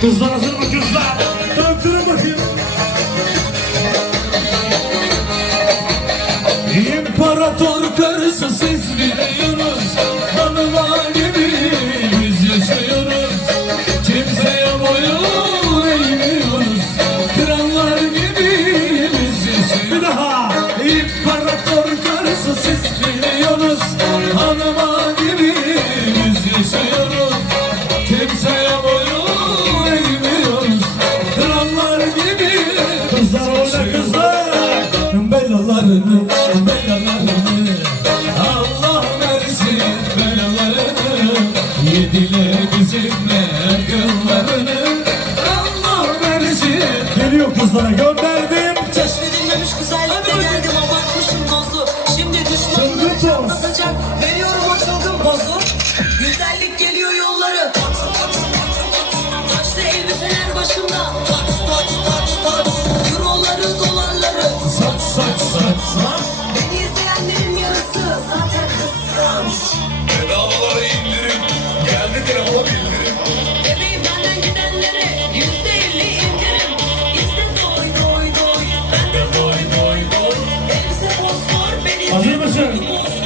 Kızlar hazır mı kızlar? Döndürün bakayım. İmparator karısı siz biliyoruz Hanıma gibi biz yaşıyoruz Kimseye boyun eğmiyoruz. Krallar gibi biz yaşıyoruz Bir daha. İmparator karısı siz biliyoruz Hanıma gibi biz yaşıyoruz Belalarını Belalarını Allah versin belalarını Yediler bizimle akıllarını Allah versin. Geliyor kızlara gönderdim. Keşfedilmemiş güzellikle geldim abartmışım dozu Şimdi düşmanım toz. basacak. Veriyorum o çılgın pozu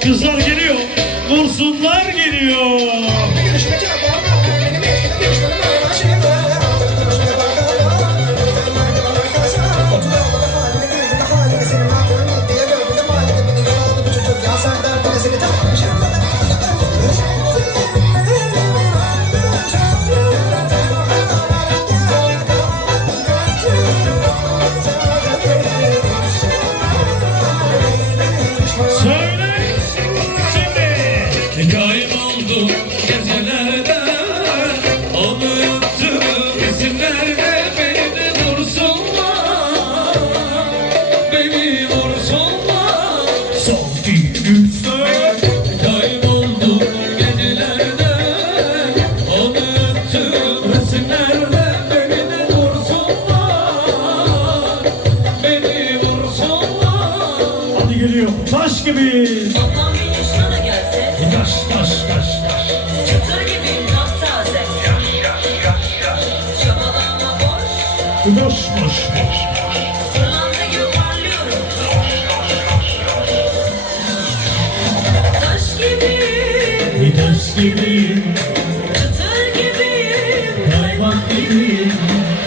Kızlar geliyor. Taş gibi. Babam bir yaşına gelse Taş taş taş taş. Çıtır gibi taptaze Çabalama boş Boş boş Bir taş gibi Çıtır gibi Kaymak gibi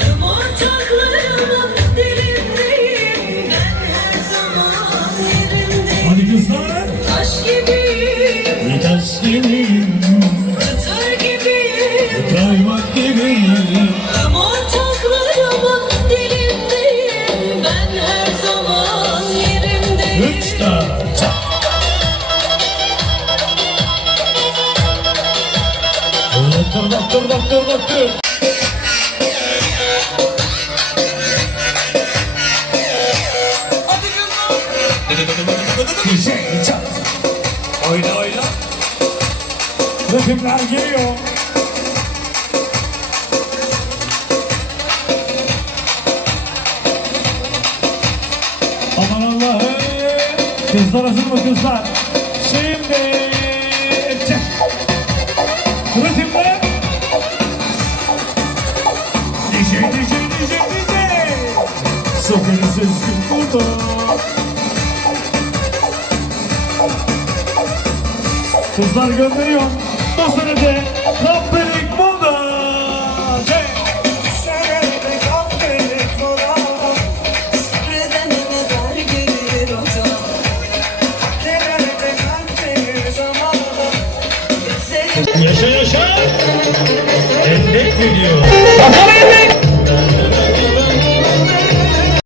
Yumurtaklarımın dilindeyim Ben her zaman yerimdeyim Hadi kızlar. Taş gibi Bir taş gibi Doktor doktor doktor. Şey çak Oyna oyna. Rakipler geliyor. Aman Allah'ım. Kızlar hazır mı kızlar? Şimdi çek Kızlar gönderiyor. Bu sene de Kampelik burada Hey! Sabredene kadar gelir o can Yaşa yaşa Endek geliyor